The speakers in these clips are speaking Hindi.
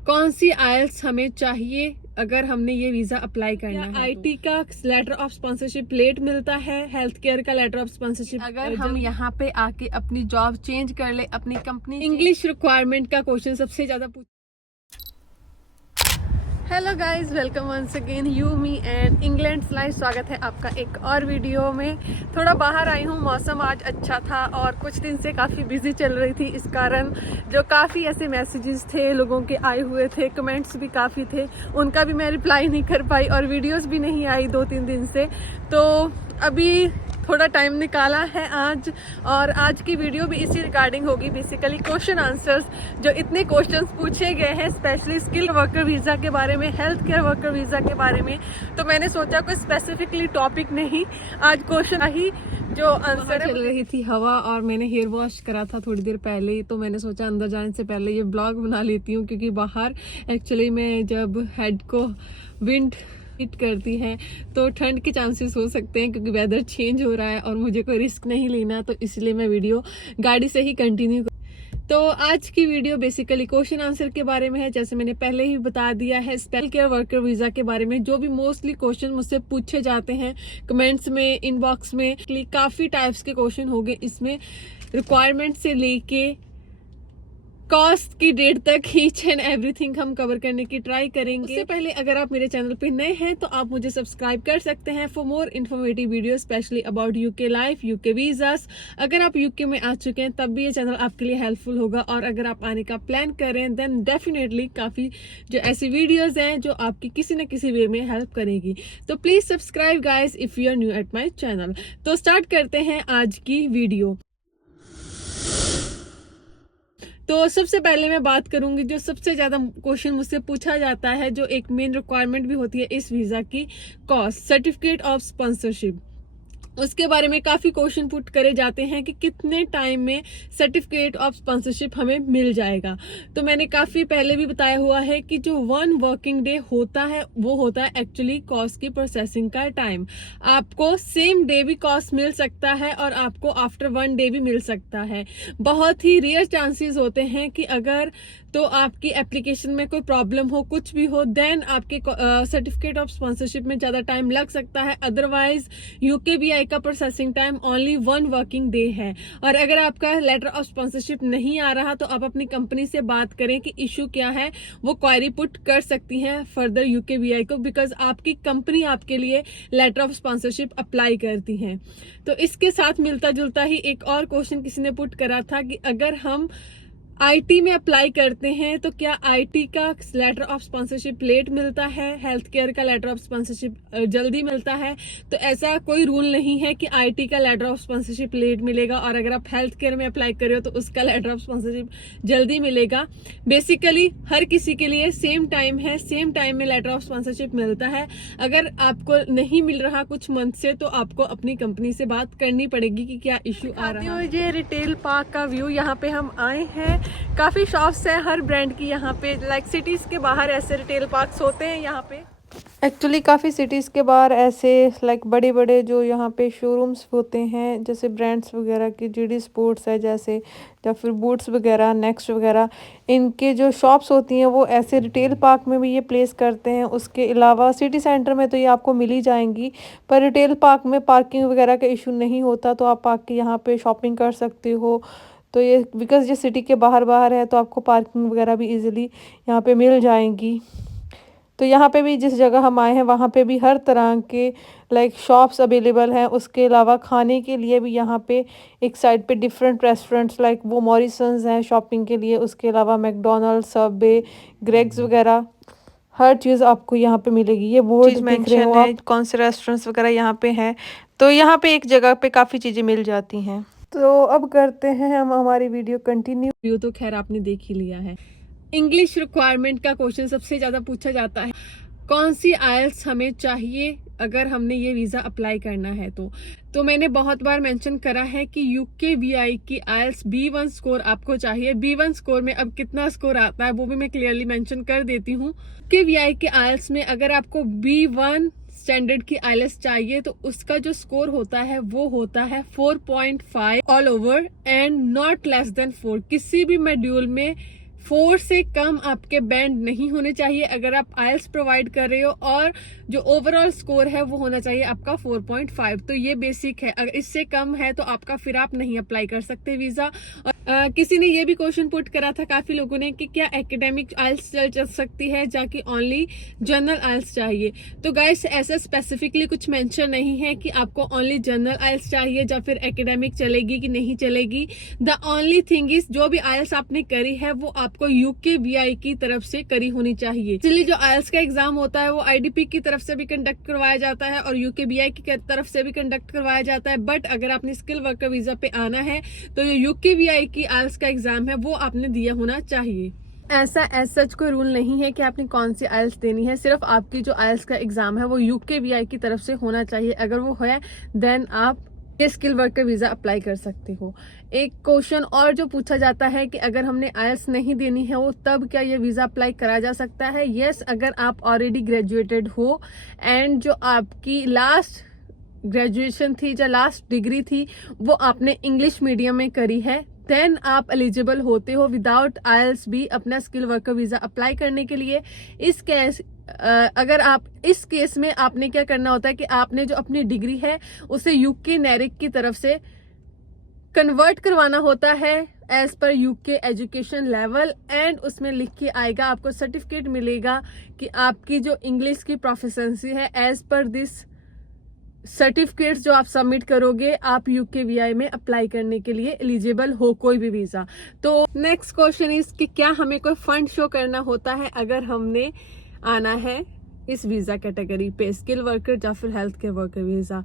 कौन सी आइल्स हमें चाहिए अगर हमने ये वीजा अप्लाई करना है। आईटी का लेटर ऑफ स्पॉन्सरशिप लेट मिलता है, हेल्थ केयर का लेटर ऑफ स्पॉन्सरशिप अगर हम यहाँ पे आके अपनी जॉब चेंज कर ले, अपनी कंपनी। इंग्लिश रिक्वायरमेंट का क्वेश्चन सबसे ज्यादा पूछ। Hello guys, welcome once again you me and England live. स्वागत है आपका एक और वीडियो में। थोड़ा बाहर आई हूँ, मौसम आज अच्छा था और कुछ दिन से काफ़ी बिजी चल रही थी, इस कारण जो काफ़ी ऐसे मैसेजेस थे लोगों के आए हुए थे, कमेंट्स भी काफ़ी थे, उनका भी मैं रिप्लाई नहीं कर पाई और वीडियोस भी नहीं आई 2-3 दिन से। तो अभी थोड़ा टाइम निकाला है आज, और आज की वीडियो भी इसी रिगार्डिंग होगी। बेसिकली क्वेश्चन आंसर्स, जो इतने क्वेश्चंस पूछे गए हैं स्पेशली स्किल्ड वर्कर वीज़ा के बारे में, हेल्थ केयर वर्कर वीज़ा के बारे में, तो मैंने सोचा कोई स्पेसिफिकली टॉपिक नहीं, आज क्वेश्चन ही जो आंसर चल रही थी हवा, और मैंने हेयर वॉश करा था थोड़ी देर पहले ही, तो मैंने सोचा अंदर जाने से पहले ये ब्लॉग बना लेती हूँ, क्योंकि बाहर एक्चुअली मैं जब हेड को विंड हिट करती है तो ठंड के चांसेस हो सकते हैं, क्योंकि वेदर चेंज हो रहा है और मुझे कोई रिस्क नहीं लेना, तो इसलिए मैं वीडियो गाड़ी से ही कंटिन्यू। तो आज की वीडियो बेसिकली क्वेश्चन आंसर के बारे में है, जैसे मैंने पहले ही बता दिया है, स्पेशल केयर वर्कर वीजा के बारे में, जो भी मोस्टली क्वेश्चन मुझसे पूछे जाते हैं कमेंट्स में, इनबॉक्स में। काफी टाइप्स के क्वेश्चन हो गए इसमें, रिक्वायरमेंट से लेके कॉस्ट की डेट तक ईच एंड एवरीथिंग हम कवर करने की ट्राई करेंगे। उससे पहले अगर आप मेरे चैनल पे नए हैं तो आप मुझे सब्सक्राइब कर सकते हैं for more informative video specially about UK life, UK visas. अगर आप यूके में आ चुके हैं तब भी ये चैनल आपके लिए हेल्पफुल होगा, और अगर आप आने का प्लान कर रहे हैं देन डेफिनेटली काफी जो ऐसी वीडियोज हैं जो आपकी किसी न किसी वे में हेल्प करेगी। तो please subscribe guys if you are new at my channel. तो स्टार्ट करते हैं आज की वीडियो। तो सबसे पहले मैं बात करूंगी जो सबसे ज्यादा क्वेश्चन मुझसे पूछा जाता है, जो एक मेन रिक्वायरमेंट भी होती है इस वीजा की, कॉस्ट सर्टिफिकेट ऑफ स्पॉन्सरशिप। उसके बारे में काफी क्वेश्चन पुट करे जाते हैं कि कितने टाइम में सर्टिफिकेट ऑफ स्पॉन्सरशिप हमें मिल जाएगा। तो मैंने काफी पहले भी बताया हुआ है कि जो 1 वर्किंग डे होता है वो होता है एक्चुअली कॉस्ट की प्रोसेसिंग का टाइम। आपको सेम डे भी कॉस्ट मिल सकता है और आपको आफ्टर 1 डे भी मिल सकता है। बहुत ही रेयर चांसेस होते हैं कि अगर तो आपकी एप्लीकेशन में कोई प्रॉब्लम हो, कुछ भी हो, देन आपके सर्टिफिकेट ऑफ स्पॉन्सरशिप में ज्यादा टाइम लग सकता है। अदरवाइज यूकेबीआई का processing time only 1 working day है। और अगर आपका लेटर ऑफ स्पॉन्सरशिप नहीं आ रहा तो आप अपनी कंपनी से बात करें कि इशू क्या है, वो क्वेरी पुट कर सकती हैं फर्दर यूकेबीआई को, बिकॉज आपकी कंपनी आपके लिए लेटर ऑफ स्पॉन्सरशिप अप्लाई करती है। तो इसके साथ मिलता जुलता ही एक और क्वेश्चन किसी ने पुट करा था कि अगर हम आईटी में अप्लाई करते हैं तो क्या आईटी का लेटर ऑफ स्पॉन्सरशिप लेट मिलता है, हेल्थ केयर का लेटर ऑफ स्पॉन्सरशिप जल्दी मिलता है। तो ऐसा कोई रूल नहीं है कि आईटी का लेटर ऑफ स्पॉन्सरशिप लेट मिलेगा और अगर आप हेल्थ केयर में अप्लाई कर रहे हो तो उसका लेटर ऑफ स्पॉन्सरशिप जल्दी मिलेगा। बेसिकली हर किसी के लिए सेम टाइम है, सेम टाइम में लेटर ऑफ स्पॉन्सरशिप मिलता है। अगर आपको नहीं मिल रहा कुछ मंथ से तो आपको अपनी कंपनी से बात करनी पड़ेगी कि क्या इश्यू आ रहा है। ये रिटेल पार्क का व्यू, यहाँ पे हम आए हैं, काफी शॉप्स है हर ब्रांड की यहाँ पे। लाइक सिटीज के बाहर ऐसे रिटेल पार्क्स होते हैं यहाँ पे। एक्चुअली काफ़ी सिटीज़ के बाहर ऐसे लाइक बड़े बड़े जो यहाँ पे शोरूम्स होते हैं, जैसे ब्रांड्स वगैरह की, जीडी स्पोर्ट्स है जैसे, या फिर बूट्स वगैरह, नेक्स्ट वगैरह, इनके जो शॉप्स होती हैं वो ऐसे रिटेल पार्क में भी ये प्लेस करते हैं। उसके अलावा सिटी सेंटर में तो ये आपको मिल ही जाएंगी, पर रिटेल पार्क में पार्किंग वगैरह का इशू नहीं होता, तो आप आके यहाँ पे शॉपिंग कर सकते हो। तो ये बिकॉज ये सिटी के बाहर बाहर है तो आपको पार्किंग वगैरह भी इजीली यहाँ पे मिल जाएंगी। तो यहाँ पे भी जिस जगह हम आए हैं वहाँ पे भी हर तरह के लाइक शॉप्स अवेलेबल हैं। उसके अलावा खाने के लिए भी यहाँ पे एक साइड पे डिफरेंट रेस्टोरेंट्स लाइक वो मॉरिसन्स हैं शॉपिंग के लिए। उसके अलावा मैकडोनल्ड, सबवे, ग्रेग्स वगैरह हर चीज़ आपको यहाँ पे मिलेगी। ये बोर्ड दिख रहे हो आप, कौन से रेस्टोरेंट्स वगैरह यहाँ पे हैं। तो यहाँ पे एक जगह पे काफ़ी चीज़ें मिल जाती हैं। तो अब करते हैं हम हमारी वीडियो कंटिन्यू। तो खैर आपने देख ही लिया है। इंग्लिश रिक्वायरमेंट का क्वेश्चन सबसे ज्यादा पूछा जाता है, कौन सी आइल्स हमें चाहिए अगर हमने ये वीजा अप्लाई करना है। तो मैंने बहुत बार मेंशन करा है कि यूकेबीआई की आइल्स B1 स्कोर आपको चाहिए। B1 स्कोर में अब कितना स्कोर आता है वो भी मैं क्लियरली मेंशन कर देती हूँ। यूकेबीआई के आइल्स में अगर आपको B1 स्टैंडर्ड की आइल्स चाहिए तो उसका जो स्कोर होता है वो होता है 4.5 all over and not less than 4। किसी भी मॉड्यूल में 4 से कम आपके बैंड नहीं होने चाहिए अगर आप आइल्स प्रोवाइड कर रहे हो, और जो ओवरऑल स्कोर है वो होना चाहिए आपका 4.5। तो ये बेसिक है, अगर इससे कम है तो आपका फिर आप नहीं अप्लाई कर सकते वीजा। और किसी ने ये भी क्वेश्चन पुट करा था काफी लोगों ने कि क्या एकेडमिक आइल्स चल सकती है जाकि ओनली जनरल आइल्स चाहिए। तो गाइस ऐसा स्पेसिफिकली कुछ मेंशन नहीं है कि आपको ओनली जनरल आइल्स चाहिए या फिर एकेडमिक चलेगी कि नहीं चलेगी। द ओनली थिंग इज जो भी आइल्स आपने करी है वो आपको UKVI की तरफ से करी होनी चाहिए। इसलिए जो आइल्स का एग्जाम होता है वो IDP की तरफ से भी कंडक्ट करवाया जाता है और UKVI की तरफ से भी कंडक्ट करवाया जाता है। बट अगर आपने स्किल वर्कर वीजा पे आना है तो जो UKVI की आइल्स का एग्जाम है वो आपने दिया होना चाहिए। ऐसा सच कोई रूल नहीं है कि आपने कौन सी आइल्स देनी है, सिर्फ आपकी जो आइल्स का एग्जाम है वो UKVI की तरफ से होना चाहिए। अगर वो है देन आप ये स्किल वर्कर वीजा अप्लाई कर सकते हो। एक क्वेश्चन और जो पूछा जाता है कि अगर हमने आइल्स नहीं देनी है वो तब क्या ये वीजा अप्लाई करा जा सकता है। यस, अगर आप ऑलरेडी ग्रेजुएटेड हो एंड जो आपकी लास्ट ग्रेजुएशन थी या लास्ट डिग्री थी वो आपने इंग्लिश मीडियम में करी है, देन आप एलिजिबल होते हो विदाउट आइल्स भी अपना स्किल वर्कर वीजा अप्लाई करने के लिए। इस केस अगर आप इस केस में आपने क्या करना होता है कि आपने जो अपनी डिग्री है उसे UK NARIC की तरफ से कन्वर्ट करवाना होता है as per UK education level, and उसमें लिख के आएगा, आपको सर्टिफिकेट मिलेगा कि आपकी जो इंग्लिश की प्रोफिशिएंसी है एज पर दिस सर्टिफिकेट्स जो आप सबमिट करोगे आप UKVI में अप्लाई करने के लिए एलिजिबल हो कोई भी वीजा। तो नेक्स्ट क्वेश्चन इज कि क्या हमें कोई फंड शो करना होता है अगर हमने आना है इस वीजा कैटेगरी पे, स्किल वर्कर या फिर हेल्थ केयर वर्कर वीजा।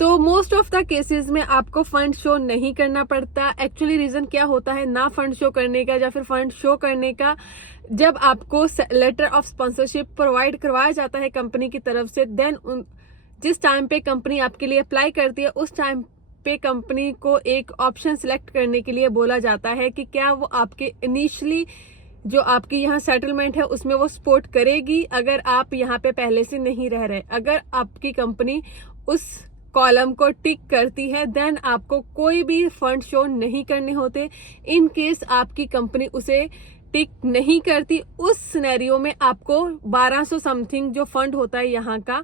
तो मोस्ट ऑफ द केसेस में आपको फंड शो नहीं करना पड़ता। एक्चुअली रीजन क्या होता है ना फंड शो करने का या फिर फंड शो करने का, जब आपको लेटर ऑफ स्पॉन्सरशिप प्रोवाइड करवाया जाता है कंपनी की तरफ से, देन जिस टाइम पे कंपनी आपके लिए अप्लाई करती है उस टाइम पे कंपनी को एक ऑप्शन सिलेक्ट करने के लिए बोला जाता है कि क्या वो आपके इनिशियली जो आपकी यहाँ सेटलमेंट है उसमें वो सपोर्ट करेगी अगर आप यहाँ पे पहले से नहीं रह रहे। अगर आपकी कंपनी उस कॉलम को टिक करती है देन आपको कोई भी फंड शो नहीं करने होते। इन केस आपकी कंपनी उसे टिक नहीं करती उस सिनेरियो में आपको 1200 समथिंग जो फंड होता है यहाँ का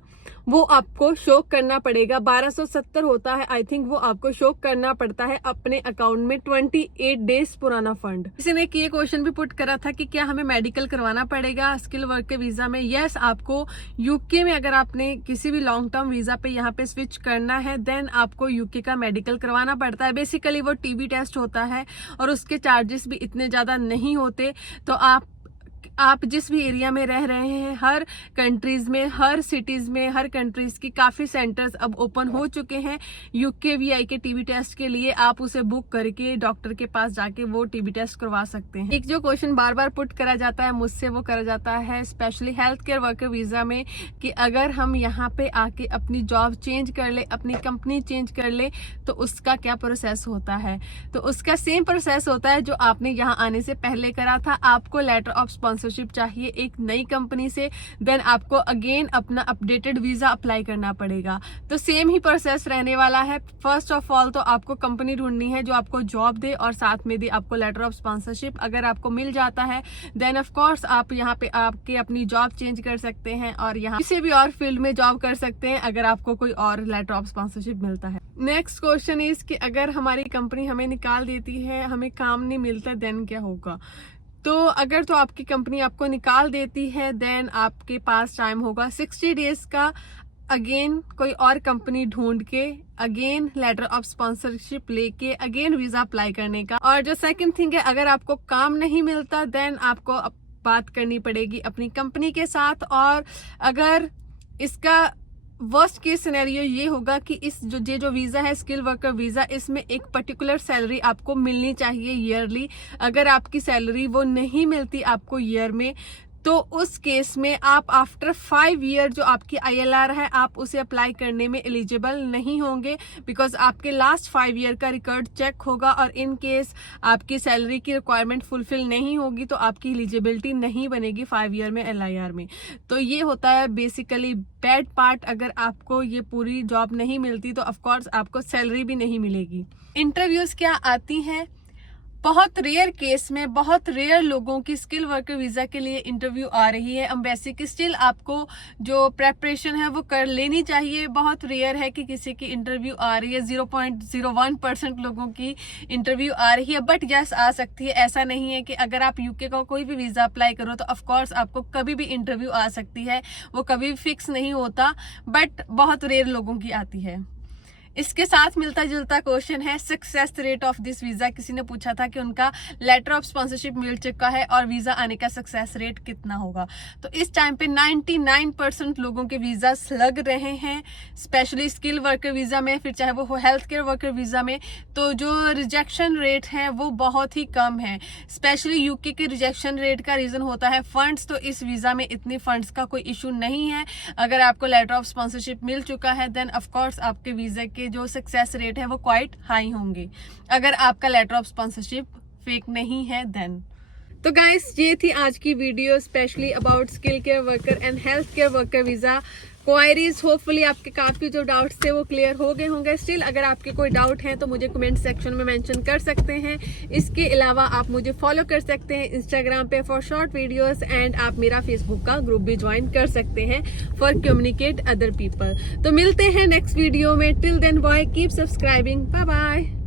वो आपको शो करना पड़ेगा। 1270 होता है आई थिंक, वो आपको शो करना पड़ता है अपने अकाउंट में 28 डेज पुराना फंड। किसी ने ये क्वेश्चन भी पुट करा था कि क्या हमें मेडिकल करवाना पड़ेगा स्किल वर्कर वीजा में। यस, आपको UK में अगर आपने किसी भी लॉन्ग टर्म वीजा पे यहाँ पे स्विच करना है देन आपको UK का मेडिकल करवाना पड़ता है। बेसिकली वो TB टेस्ट होता है और उसके चार्जेस भी इतने ज्यादा नहीं होते। तो आप जिस भी एरिया में रह रहे हैं, हर कंट्रीज में, हर सिटीज में, हर कंट्रीज की काफी सेंटर्स अब ओपन हो चुके हैं UKVI के TB टेस्ट के लिए। आप उसे बुक करके डॉक्टर के पास जाके वो TB टेस्ट करवा सकते हैं। एक जो क्वेश्चन बार बार पुट करा जाता है मुझसे, वो करा जाता है specially health care worker visa में कि अगर हम यहाँ पे आके अपनी जॉब चेंज कर ले, अपनी कंपनी चेंज कर ले तो उसका क्या प्रोसेस होता है। तो उसका सेम प्रोसेस होता है जो आपने यहाँ आने से पहले करा था। आपको लेटर ऑफ स्पॉन्सरशिप चाहिए एक नई कंपनी से, देन आपको अगेन अपना अपडेटेड वीजा अप्लाई करना पड़ेगा। तो सेम ही प्रोसेस रहने वाला है। फर्स्ट ऑफ ऑल तो आपको कंपनी ढूंढनी है जो आपको जॉब दे और साथ में दे आपको लेटर ऑफ स्पॉन्सरशिप। अगर आपको मिल जाता है देन ऑफ कोर्स आप यहाँ पे आपके अपनी जॉब चेंज कर सकते हैं और यहाँ किसी भी और फील्ड में जॉब कर सकते हैं अगर आपको कोई और लेटर ऑफ स्पॉन्सरशिप मिलता है। नेक्स्ट क्वेश्चन इज कि अगर हमारी कंपनी हमें निकाल देती है, हमें काम नहीं मिलता, देन क्या होगा। तो अगर तो आपकी कंपनी आपको निकाल देती है देन आपके पास टाइम होगा 60 डेज का, अगेन कोई और कंपनी ढूंढ के अगेन लेटर ऑफ स्पॉन्सरशिप लेके अगेन वीजा अप्लाई करने का। और जो सेकंड थिंग है, अगर आपको काम नहीं मिलता देन आपको बात करनी पड़ेगी अपनी कंपनी के साथ। और अगर इसका वर्स्ट केस सिनेरियो ये होगा कि इस जो वीजा है स्किल वर्कर वीजा, इसमें एक पर्टिकुलर सैलरी आपको मिलनी चाहिए ईयरली। अगर आपकी सैलरी वो नहीं मिलती आपको ईयर में तो उस केस में आप आफ्टर 5 ईयर जो आपकी ILR है आप उसे अप्लाई करने में एलिजिबल नहीं होंगे, बिकॉज आपके लास्ट 5 ईयर का रिकॉर्ड चेक होगा और इन केस आपकी सैलरी की रिक्वायरमेंट फुलफिल नहीं होगी तो आपकी एलिजिबिलिटी नहीं बनेगी 5 ईयर में LIR में। तो ये होता है बेसिकली बैड पार्ट। अगर आपको ये पूरी जॉब नहीं मिलती तो ऑफकोर्स आपको सैलरी भी नहीं मिलेगी। इंटरव्यूज क्या आती हैं, बहुत रेयर केस में बहुत रेयर लोगों की स्किल वर्कर वीजा के लिए इंटरव्यू आ रही है एम्बेसी की। स्टिल आपको जो प्रेपरेशन है वो कर लेनी चाहिए। बहुत रेयर है कि किसी की इंटरव्यू आ रही है, 0.01% लोगों की इंटरव्यू आ रही है, बट यस आ सकती है। ऐसा नहीं है कि अगर आप यूके का कोई भी वीजा अप्लाई करो तो ऑफकोर्स आपको कभी भी इंटरव्यू आ सकती है, वो कभी भी फिक्स नहीं होता, बट बहुत रेयर लोगों की आती है। इसके साथ मिलता जुलता क्वेश्चन है success rate of this visa. किसी ने पूछा था कि उनका लेटर ऑफ स्पॉन्सरशिप मिल चुका है और वीजा आने का सक्सेस रेट कितना होगा। तो इस टाइम पे 99% लोगों के वीजा लग रहे हैं, स्पेशली स्किल वर्कर वीजा में, फिर चाहे वो हेल्थ केयर वर्कर वीजा में। तो जो रिजेक्शन रेट है वो बहुत ही कम है। स्पेशली यूके के रिजेक्शन रेट का रीजन होता है फंड्स। तो इस वीजा में इतनी फंड्स का कोई इशू नहीं है। अगर आपको लेटर ऑफ स्पॉन्सरशिप मिल चुका है देन ऑफकोर्स आपके वीजा के जो सक्सेस रेट है वो क्वाइट हाई होंगे, अगर आपका लेटर ऑफ स्पॉन्सरशिप फेक नहीं है देन। तो गाइस ये थी आज की video specially about skill care worker and health care worker visa queries. Hopefully आपके काफी जो डाउट्स थे वो क्लियर हो गए होंगे। स्टिल अगर आपके कोई डाउट है तो मुझे कमेंट सेक्शन में मेंशन कर सकते हैं। इसके अलावा आप मुझे फॉलो कर सकते हैं इंस्टाग्राम पे फॉर शॉर्ट वीडियोस, एंड आप मेरा फेसबुक का ग्रुप भी ज्वाइन कर सकते हैं फॉर कम्युनिकेट अदर पीपल। तो मिलते हैं नेक्स्ट वीडियो में। Till then bye, keep subscribing, bye bye.